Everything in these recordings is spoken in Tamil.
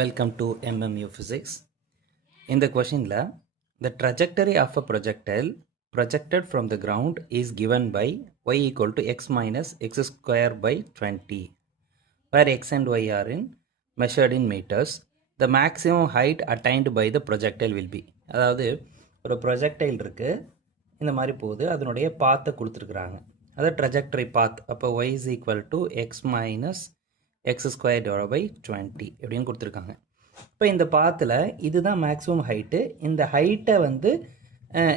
Welcome to MMU Physics. In the question, the trajectory of a projectile projected from the ground is given by y equal to x minus x square by 20, where x and y are measured in meters. The maximum height attained by the projectile will be. அதாவது ஒரு ப்ரொஜெக்டைல் இருக்கு, இந்த மாதிரி போகுது, அதனுடைய பாத்தை கொடுத்துருக்குறாங்க. அது ட்ரஜெக்டரி பாத். அப்போ y is equal to x minus x square divided by 20 எப்படின்னு கொடுத்துருக்காங்க. இப்போ இந்த பாத்தில் இதுதான் மேக்ஸிமம் ஹைட்டு. இந்த ஹைட்டை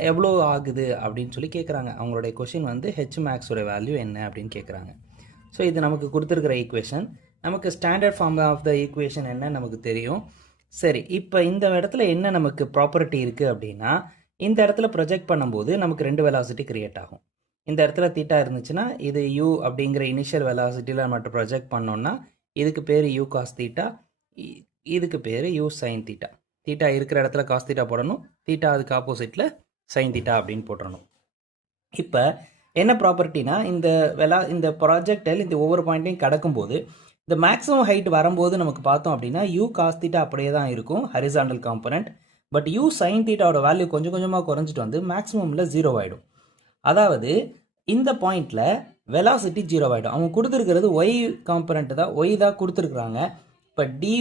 எவ்வளோ ஆகுது அப்படின்னு சொல்லி கேட்குறாங்க. அவங்களுடைய கொஷின் ஹெச் மேக்ஸோட வேல்யூ என்ன அப்படின்னு கேட்குறாங்க. ஸோ இது நமக்கு கொடுத்துருக்குற ஈக்குவேஷன். நமக்கு standard form of the equation என்ன நமக்கு தெரியும். சரி, இப்போ இந்த இடத்துல என்ன நமக்கு ப்ராப்பர்ட்டி இருக்குது அப்படின்னா, இந்த இடத்துல ப்ரொஜெக்ட் பண்ணும்போது நமக்கு ரெண்டு வெலாசிட்டி கிரியேட் ஆகும். இந்த இடத்துல தீட்டா இருந்துச்சுன்னா இது u அப்படிங்கிற இனிஷியல் வெலாசிட்டியில் நம்ம ப்ரொஜெக்ட் பண்ணோம்னா இதுக்கு பேர் u காஸ் தீட்டா, இதுக்கு பேர் u சைன் தீட்டா. தீட்டா இருக்கிற இடத்துல காஸ் தீட்டா போடணும், தீட்டா அதுக்கு ஆப்போசிட்டில் சைன் தீட்டா அப்படின்னு போட்டுறணும். இப்போ என்ன ப்ராப்பர்ட்டினா, இந்த ப்ராஜெக்டில் இந்த ஒவ்வொரு பாயிண்ட்டையும் கடக்கும்போது இந்த மேக்ஸிமம் ஹைட் வரும்போது நமக்கு பார்த்தோம் அப்படின்னா u காஸ் தீட்டா அப்படியே தான் இருக்கும், horizontal component. But u sine தீட்டாவோட வேல்யூ கொஞ்சம் கொஞ்சமாக குறைஞ்சிட்டு மேக்ஸிமமில் 0 ஆகிடும். அதாவது இந்த பாயிண்டில் வெலாசிட்டி 0 ஆகிடும். அவங்க கொடுத்துருக்கிறது ஒய் காம்பனண்ட் தான், ஒய் தான் கொடுத்துருக்குறாங்க. இப்போ dy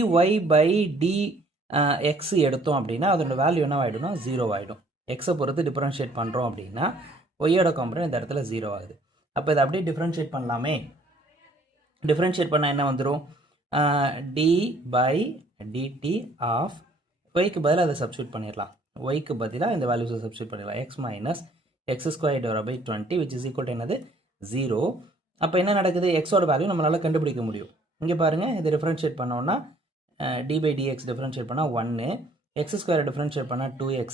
பை dx எடுத்தோம் அப்படின்னா அதோட வேல்யூ என்ன ஆகிடும்னா 0 ஆகிடும். எக்ஸை பொறுத்து டிஃப்ரென்ஷியேட் பண்ணுறோம் அப்படின்னா ஒய்யோட காம்பனண்ட் இந்த இடத்துல 0 ஆகுது. அப்போ இதை அப்படியே டிஃப்ரென்ஷியேட் பண்ணலாமே. டிஃப்ரென்ஷியேட் பண்ணால் என்ன வந்துடும், டி பை டிடி ஆஃப் ஒய்க்கு பதிலாக அதை சப்ஸ்டியூட் பண்ணிடலாம். ஒய்க்கு பதிலாக இந்த வேல்யூஸை சப்ஸ்டியூட் பண்ணிடலாம். X minus x square divided by 20 which is equal to என்னது 0. அப்போ என்ன நடக்குது, எக்ஸோட வேல்யூ நம்மளால் கண்டுபிடிக்க முடியும். இங்கே பாருங்கள், இதை டிஃப்ரென்ஷியேட் பண்ணோன்னா டி பை டிஎக்ஸ் டிஃப்ரென்ஷியேட் பண்ணால் 1, எக்ஸ் ஸ்கொயர் டிஃப்ரென்ஷியேட் பண்ணால் 2x,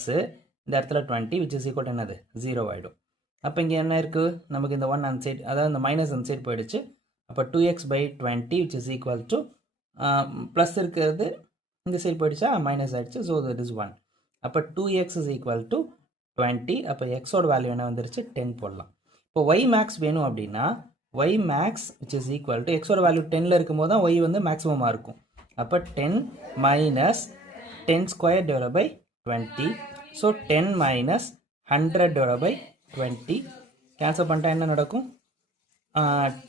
இந்த இடத்துல 20 விச் இஸ் ஈக்குவல் டு என்னது 0 ஆகிடும். அப்போ இங்கே என்ன இருக்குது, நமக்கு இந்த 1 அந்த சைட், அதாவது இந்த மைனஸ் அந்த சைட் போயிடுச்சு. அப்போ 2x by 20 which is equal to plus இருக்கிறது இந்த சைட் போயிடுச்சா, மைனஸ் ஆகிடுச்சு. So that is 1. அப்போ 2x இஸ் ஈக்குவல் டு 20. அப்போ எக்ஸோட வேல்யூ என்ன வந்துருச்சு 10 போடலாம். இப்போ ஒய் மேக்ஸ் வேணும் அப்படின்னா y max which is equal to எக்ஸோட வேல்யூ 10ல் இருக்கும்போது தான் ஒய் மேக்ஸிமமாக இருக்கும். அப்போ 10 minus 10 square divide by 20. So 10 minus 100 divide by 20 cancel பண்ணிட்டா என்ன நடக்கும்,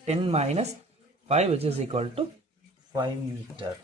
10 minus 5 which is equal to 5 metre.